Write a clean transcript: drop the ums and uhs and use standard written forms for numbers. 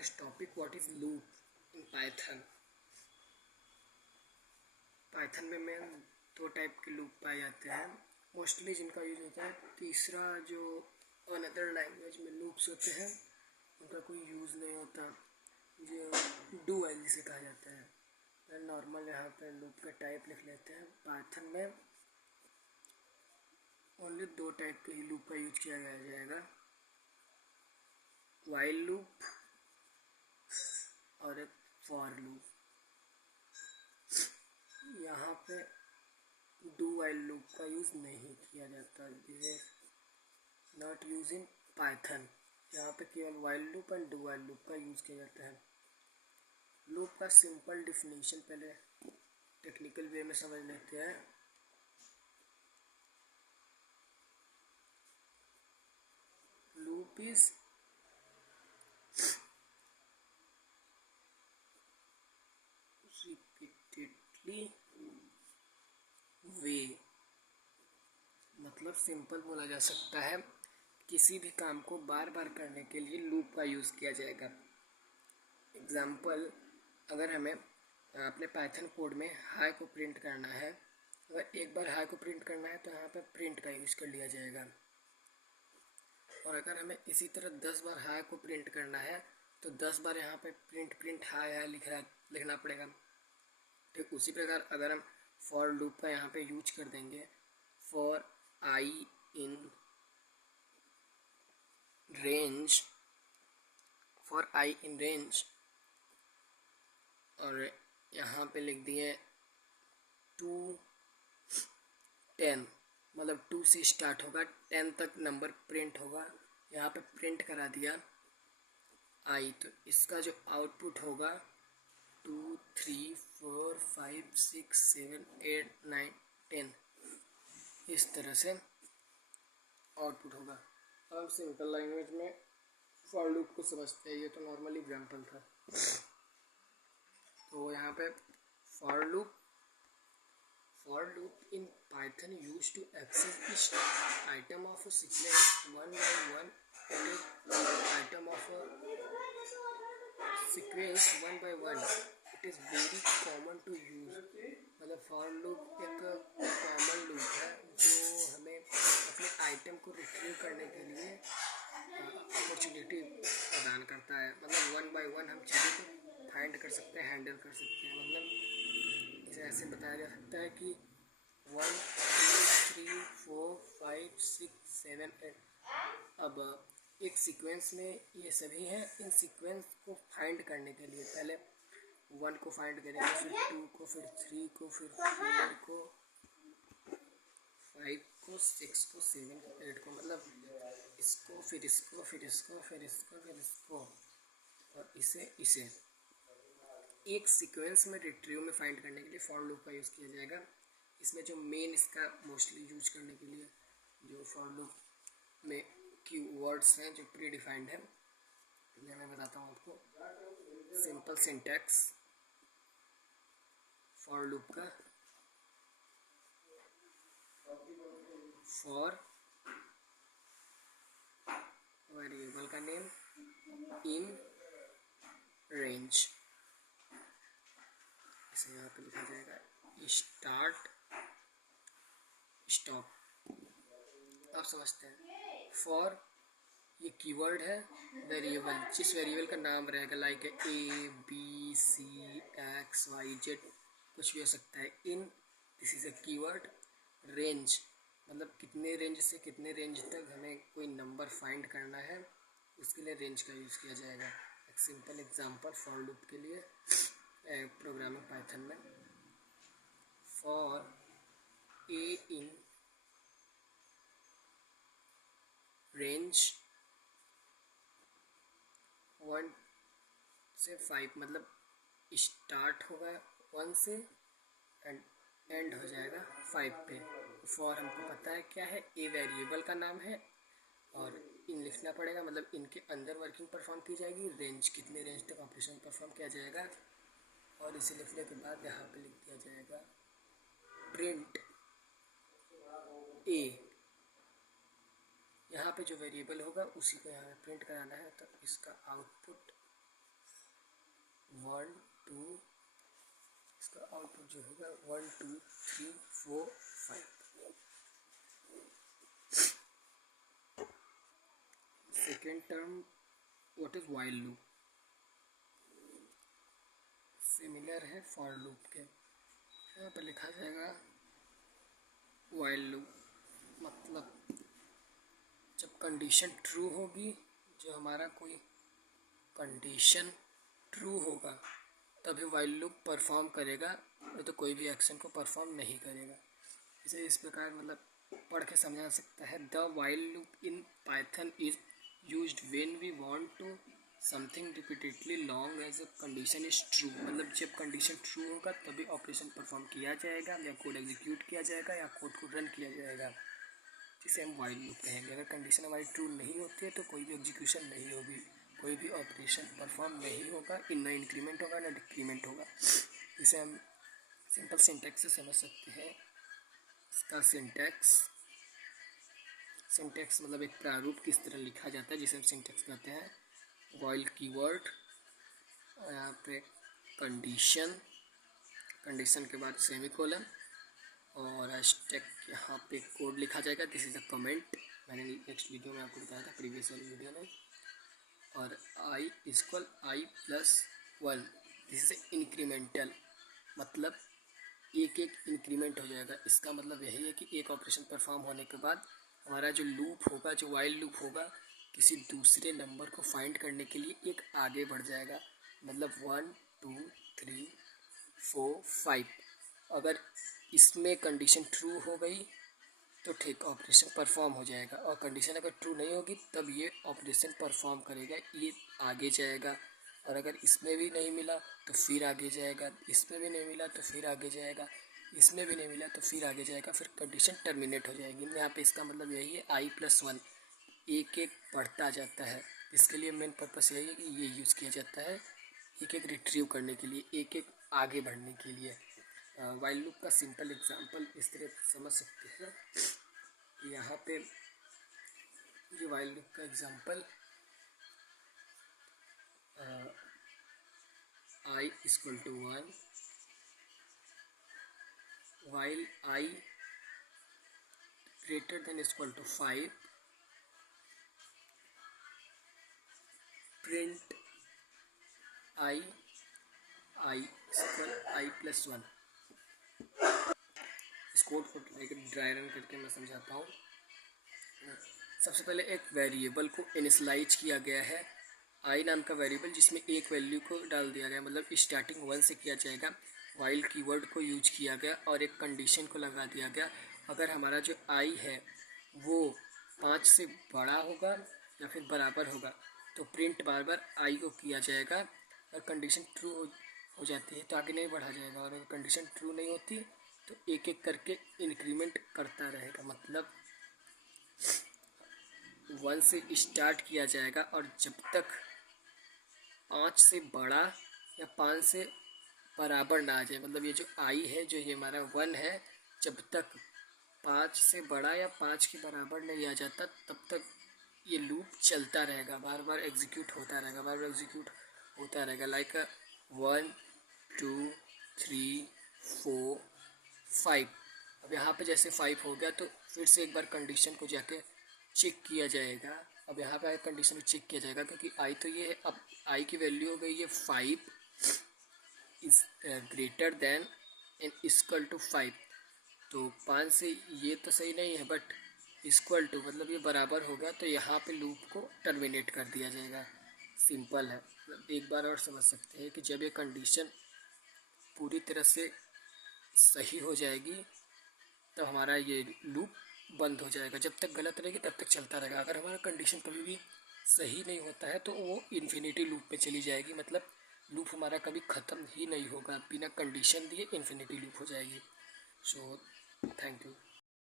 today's topic, what is loop in Python. Python में main दो type के loop पाए जाते हैं मोस्टली जिनका यूज होता है। तीसरा जो अनदर लैंग्वेज में लूप्स होते हैं उनका कोई यूज़ नहीं होता, जो डू वाइल जिसे कहा जाता है। नॉर्मल यहाँ पे लूप का टाइप लिख लेते हैं। पाइथन में ओनली दो टाइप के ही लूप का यूज किया जाएगा, वाइल लूप और एक फॉर लूप। यहाँ पे डू वाइल लूप का यूज़ नहीं किया जाता, this is not use in Python. यहाँ पे केवल while loop and do while loop का यूज़ किया जाता है। लूप का सिंपल डिफिनीशन पहले टेक्निकल वे में समझ लेते हैं। लूप इज रिपीटेडली वे, मतलब सिंपल बोला जा सकता है किसी भी काम को बार बार करने के लिए लूप का यूज़ किया जाएगा। एग्जाम्पल, अगर हमें अपने पाइथन कोड में हाई को प्रिंट करना है, अगर एक बार हाई को प्रिंट करना है तो यहाँ पे प्रिंट का यूज़ कर लिया जाएगा। और अगर हमें इसी तरह 10 बार हाई को प्रिंट करना है तो 10 बार यहाँ पे प्रिंट हाई हाई लिखना पड़ेगा। ठीक उसी प्रकार अगर हम फॉर लूप का यहाँ पे यूज कर देंगे, for I in range, for I in range, और यहाँ पे लिख दिए 2 10, मतलब 2 से स्टार्ट होगा, 10 तक नंबर प्रिंट होगा। यहाँ पे प्रिंट करा दिया आई, तो इसका जो आउटपुट होगा 2 3 4 5 6 7 8 9 10, इस तरह से आउटपुट होगा। अब सिंपल लैंग्वेज में फॉर लूप को समझते हैं। ये तो नॉर्मल एग्जांपल था। तो यहाँ पे for loop in Python used to access each item of a sequence one by one. It is item of a sequence one by one. It is very common to use. मतलब for loop एक common loop है जो हमें अपने item को retrieve करने के लिए अपॉर्चुनिटी प्रदान करता है। मतलब वन बाय वन हम चीज़ों को फाइंड कर सकते हैं, हैंडल कर सकते हैं। मतलब इसे ऐसे बताया जा सकता है कि 1 2 3 4 5 6 7 8। अब एक सीक्वेंस में ये सभी हैं। इन सीक्वेंस को फाइंड करने के लिए पहले 1 को फाइंड करेंगे, फिर 2 को, फिर 3 को, फिर 4 को, 5 को, 6 को, 7 को, 8 को, मतलब इसको, फिर इसको, फिर इसको, फिर इसको, फिर इसको, और इसे एक सीक्वेंस में रिट्रीव में फाइंड करने के लिए फॉर लूप का यूज़ किया जाएगा। इसमें जो मेन इसका मोस्टली यूज करने के लिए जो फॉर लूप में कीवर्ड्स हैं जो प्री डिफाइंड है, मैं बताता हूँ आपको। सिंपल सिंटैक्स फॉर लूप का, फॉर वेरिएबल का नेम, इन रेंज, इसे यहाँ पे लिखा जाएगा स्टार्ट स्टॉप। आप समझते हैं। फॉर ये कीवर्ड है, वेरिएबल जिस वेरिएबल का नाम रहेगा, like A B C X Y Z, कुछ भी हो सकता है। In this is a keyword. Range मतलब कितने रेंज से कितने रेंज तक हमें कोई नंबर फाइंड करना है, उसके लिए रेंज का यूज़ किया जाएगा। एक सिंपल एग्जांपल फॉर लूप के लिए प्रोग्रामिंग पाइथन में, फॉर ए इन रेंज 1 से 5, मतलब स्टार्ट होगा 1 से एंड एंड हो जाएगा 5 पे। फॉर हमको पता है क्या है, ए वेरिएबल का नाम है और इन लिखना पड़ेगा, मतलब इनके अंदर वर्किंग परफॉर्म की जाएगी। रेंज कितने रेंज तक ऑपरेशन परफॉर्म किया जाएगा, और इसे लिखने के बाद यहाँ पे लिख दिया जाएगा प्रिंट ए। यहाँ पे जो वेरिएबल होगा उसी को यहाँ पे प्रिंट कराना है, तो इसका आउटपुट 1 2, इसका आउटपुट जो होगा 1 2 3 4 5। Second term what is while loop, similar है फॉर लूप के। यहाँ पर लिखा जाएगा वाइल लूप मतलब जब कंडीशन ट्रू होगी, जो हमारा कोई कंडीशन ट्रू होगा तभी वाइल लूप परफॉर्म करेगा, नहीं तो कोई भी एक्शन को परफॉर्म नहीं करेगा। इसे इस प्रकार मतलब पढ़ के समझा सकता है। The while loop in Python is used when we want to something repeatedly long as a condition is true, मतलब जब कंडीशन ट्रू होगा तभी ऑपरेशन परफॉर्म किया जाएगा या कोड एग्जीक्यूट किया जाएगा या कोड को रन किया जाएगा, जिसे हम वाइल लूप कहेंगे। अगर कंडीशन हमारी ट्रू नहीं होती है तो कोई भी एग्जीक्यूशन नहीं होगी, कोई भी ऑपरेशन परफॉर्म नहीं होगा, ना इंक्रीमेंट होगा ना डिक्रीमेंट होगा। इसे हम सिंपल सिंटैक्स से समझ सकते हैं। इसका सिंटैक्स मतलब एक प्रारूप किस तरह लिखा जाता है, जिसे हम सिंटैक्स कहते हैं। वाइल कीवर्ड, यहाँ पे कंडीशन के बाद सेमीकोलन और हैशटैग, यहाँ पे कोड लिखा जाएगा। दिस इज अ कमेंट, मैंने नेक्स्ट वीडियो में आपको बताया था, प्रीवियस वाली वीडियो में। और i = i+1, this is incremental, मतलब एक इंक्रीमेंट हो जाएगा। इसका मतलब यही है कि एक ऑपरेशन परफॉर्म होने के बाद हमारा जो लूप होगा, जो वाइल लूप होगा, किसी दूसरे नंबर को फाइंड करने के लिए एक आगे बढ़ जाएगा। मतलब 1 2 3 4 5, अगर इसमें कंडीशन ट्रू हो गई तो ठीक ऑपरेशन परफॉर्म हो जाएगा, और कंडीशन अगर ट्रू नहीं होगी तब ये ऑपरेशन परफॉर्म करेगा, ये आगे जाएगा। और अगर इसमें भी नहीं मिला तो फिर आगे जाएगा, इसमें भी नहीं मिला तो फिर आगे जाएगा, इसमें भी नहीं मिला तो फिर आगे जाएगा, फिर कंडीशन टर्मिनेट हो जाएगी। यहाँ पे इसका मतलब यही है i+1, एक बढ़ता जाता है। इसके लिए मेन पर्पस यही है कि ये यूज़ किया जाता है एक रिट्रीव करने के लिए, एक आगे बढ़ने के लिए। वाइल लूप का सिंपल एग्जांपल इस तरह समझ सकते हैं। यहाँ पे ये वाइल लूप का example i = 1 while i greater than equal to 5, print i = i+1। इस कोड को ड्राई रन करके मैं समझाता हूँ। सबसे पहले एक वेरिएबल को इनिशियलाइज किया गया है, i नाम का वेरिएबल, जिसमें एक वैल्यू को डाल दिया गया, मतलब स्टार्टिंग 1 से किया जाएगा। वाइल कीवर्ड को यूज किया गया और एक कंडीशन को लगा दिया गया। अगर हमारा जो i है वो 5 से बड़ा होगा या फिर बराबर होगा तो प्रिंट बार बार i को किया जाएगा। और कंडीशन ट्रू हो जाती है तो आगे नहीं बढ़ा जाएगा, और अगर कंडीशन ट्रू नहीं होती तो एक एक करके इंक्रीमेंट करता रहेगा। मतलब 1 से स्टार्ट किया जाएगा और जब तक 5 से बड़ा या 5 से बराबर ना आ जाए, मतलब ये जो i है, जो ये हमारा 1 है, जब तक 5 से बड़ा या 5 के बराबर नहीं आ जाता तब तक ये लूप चलता रहेगा, बार बार एग्जीक्यूट होता रहेगा, लाइक 1 2 3 4 5। अब यहाँ पे जैसे 5 हो गया तो फिर से एक बार कंडीशन को जाके चेक किया जाएगा। अब यहाँ पे कंडीशन को चेक किया जाएगा क्योंकि i तो ये है, अब i की वैल्यू हो गई है 5 is greater than and equal to 5। तो 5 से ये तो सही नहीं है, बट इक्वल टू मतलब ये बराबर हो गया, तो यहाँ पे लूप को टर्मिनेट कर दिया जाएगा। सिंपल है। एक बार और समझ सकते हैं कि जब ये कंडीशन पूरी तरह से सही हो जाएगी तो हमारा ये लूप बंद हो जाएगा। जब तक गलत रहेगी तब तक चलता रहेगा। अगर हमारा कंडीशन कभी भी सही नहीं होता है तो वो इन्फिनिटी लूप पे चली जाएगी, मतलब लूप हमारा कभी ख़त्म ही नहीं होगा, बिना कंडीशन दिए इन्फिनिटी लूप हो जाएगी। So thank you.